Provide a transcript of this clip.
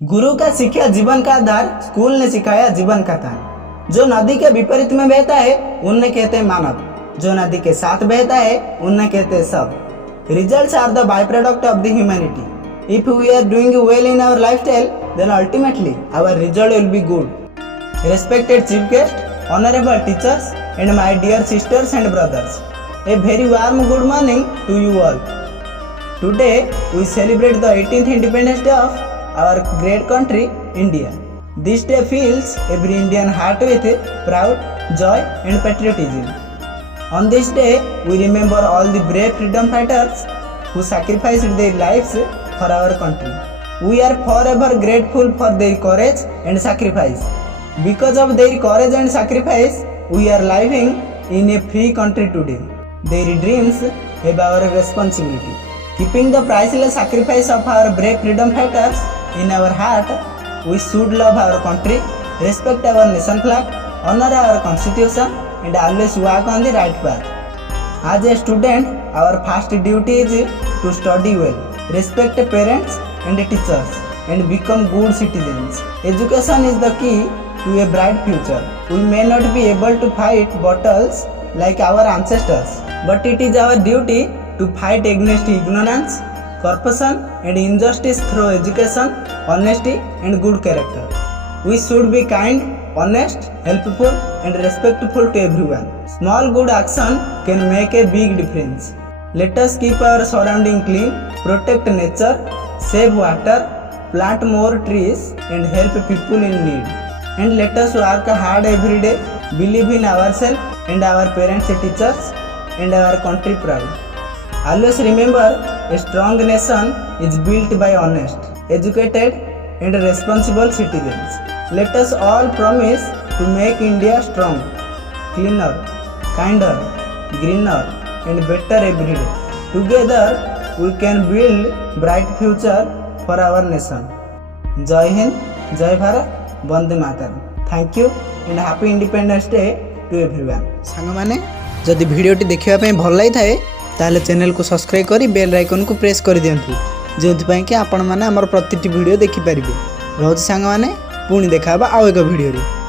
गुरु का शिक्षा जीवन का आधार, स्कूल ने सिखाया जीवन का तार। जो नदी के विपरीत में बहता है उन्हें कहते हैं मानव, जो नदी के साथ बहता है उन्हें कहते हैं सब। Results are the byproduct of the humanity. If we are doing well in our lifestyle, then ultimately our result will be good. Respected chief guest, honorable teachers, and my dear sisters and brothers, a very warm good morning to you all. Today we celebrate the 18th Independence Day of our great country, India. This day fills every Indian heart with proud, joy and patriotism. On this day, we remember all the brave freedom fighters who sacrificed their lives for our country. We are forever grateful for their courage and sacrifice. Because of their courage and sacrifice, we are living in a free country today. Their dreams have our responsibility. Keeping the priceless sacrifice of our brave freedom fighters in our heart, we should love our country, respect our nation flag, honor our constitution, and always walk on the right path. As a student, our first duty is to study well, respect parents and teachers, and become good citizens. Education is the key to a bright future. We may not be able to fight battles like our ancestors, but it is our duty to fight against ignorance, corruption and injustice through education, honesty and good character. We should be kind, honest, helpful and respectful to everyone. Small good action can make a big difference. Let us keep our surrounding clean, protect nature, save water, plant more trees and help people in need. And let us work hard every day, believe in ourselves and our parents and teachers and our country proud. Always remember, a strong nation is built by honest, educated and responsible citizens. Let us all promise to make India strong, cleaner, kinder, greener and better every day. Together we can build bright future for our nation. Jai Hind, Jai Bharat, Vande Mataram. Thank you and happy Independence Day to everyone. सांग माने जदि भिडियोटी देखिबा पई भल लागि थाए ताले channel को सब्सक्राइब करी बेल आइकन को प्रेस कर दियंतु जोंथि कि आपण माने हमर प्रतिटी वीडियो देखि परिबे। रोज सांग माने पुणी देखाबा आउ एक वीडियो रे।